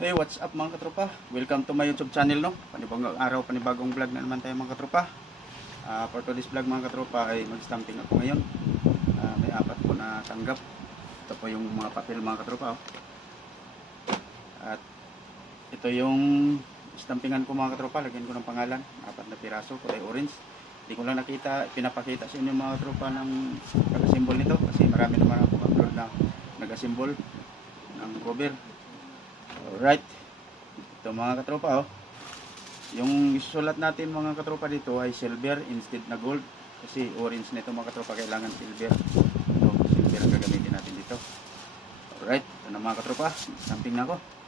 Hey, what's up mga katropa? Welcome to my YouTube channel, no? Panibagong araw, panibagong vlog na naman tayo mga katropa. Ah, for today's vlog mga katropa ay mag-stamping ako ngayon. Ah, may apat po na tanggap. Ito po yung mga papel mga katropa. Oh. At ito yung stampingan ko mga katropa. Lagyan ko ng pangalan. Apat na piraso, kulay orange. Hindi ko lang nakita, pinapakita sa inyo mga katropa ng nag-assemble nito. Kasi marami naman ako upload na nag-assemble ng cover. Alright. Ito mga katropa oh. Yung isusulat natin mga katropa dito ay silver instead na gold. Kasi orange nito mga katropa kailangan silver. So silver ang gagamitin natin dito. Alright. Ito na mga katropa. Stamping na ako.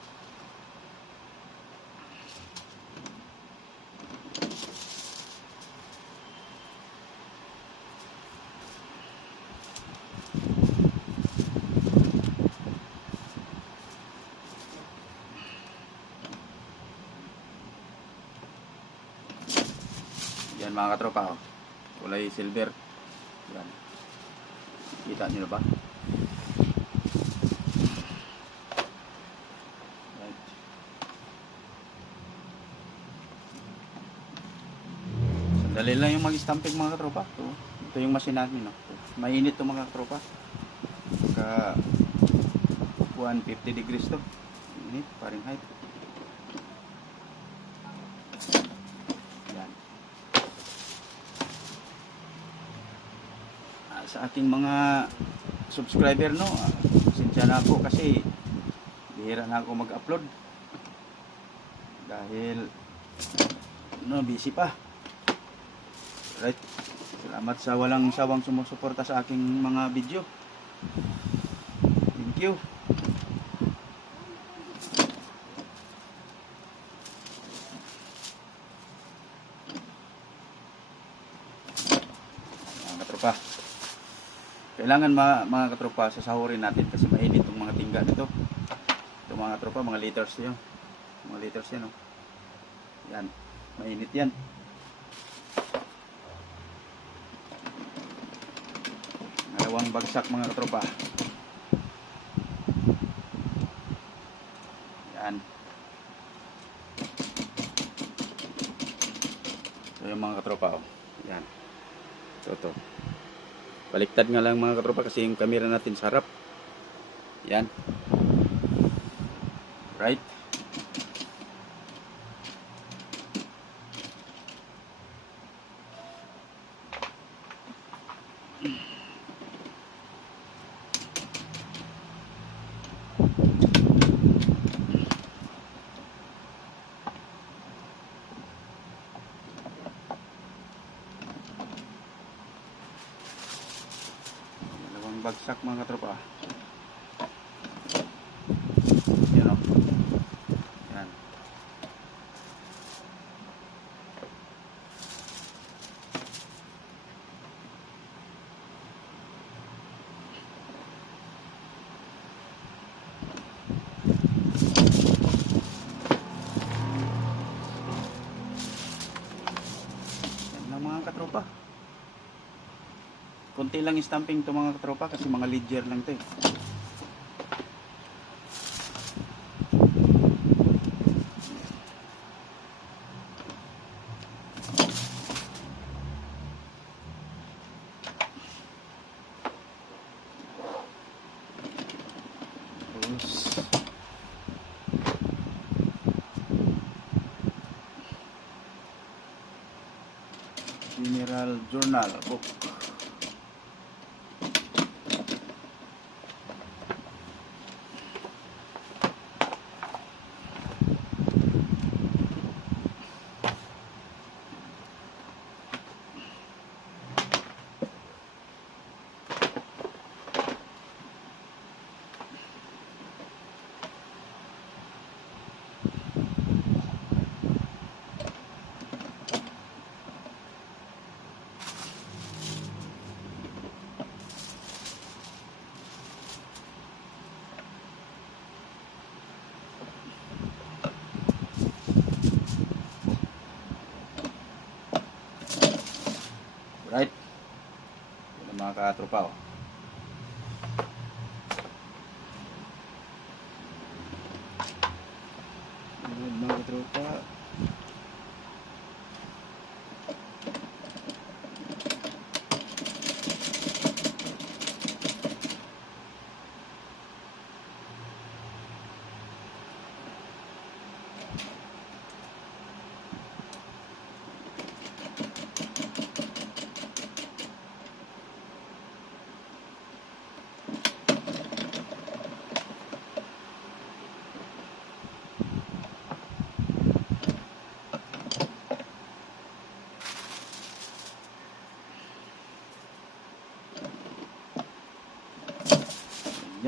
Mga katropa oh. Kulay silver. Yan. Kita nyo ba? Sandali lang yung mag-stamping mga katropa. Ito, ito yung machine natin. No? Mainit to mga katropa. Ka 150 degrees to. Init, Fahrenheit. Yan. Ah, sa ating mga subscriber no, ah, pasensya na ako kasi bihira na ako mag-upload dahil no, busy pa. Right. Salamat sa walang sawang sumusuporta sa aking mga video. Thank you. Mga katropa. Kailangan mga, mga katropa sasahurin natin kasi mainit itong mga tingga nito. Ito mga katropa, mga liters yun. Mga liters yan. Oh. Yan. Mainit yan. Dalawang bagsak mga katropa. Yan. So yung mga katropa oh. Yan. Ito to. Baliktad nga lang mga katropa kasi yung camera natin sa harap. Yan. Right. Dalawang bagsak mga katropa. Yan o. Yan. Yan lang mga katropa. Kunti lang stamping to mga katropa kasi mga ledger lang to eh. Mineral Journal book. Alright. Yan ang mga katropa oh. Yan mga katropa.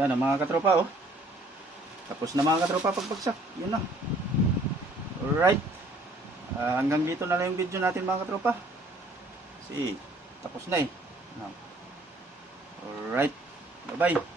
Ang mga katropa oh. Tapos na mga katropa pagbagsak. Yun na. Alright. Ah, hanggang dito na lang yung video natin mga katropa. Kasi tapos na eh. Alright. Bye-bye.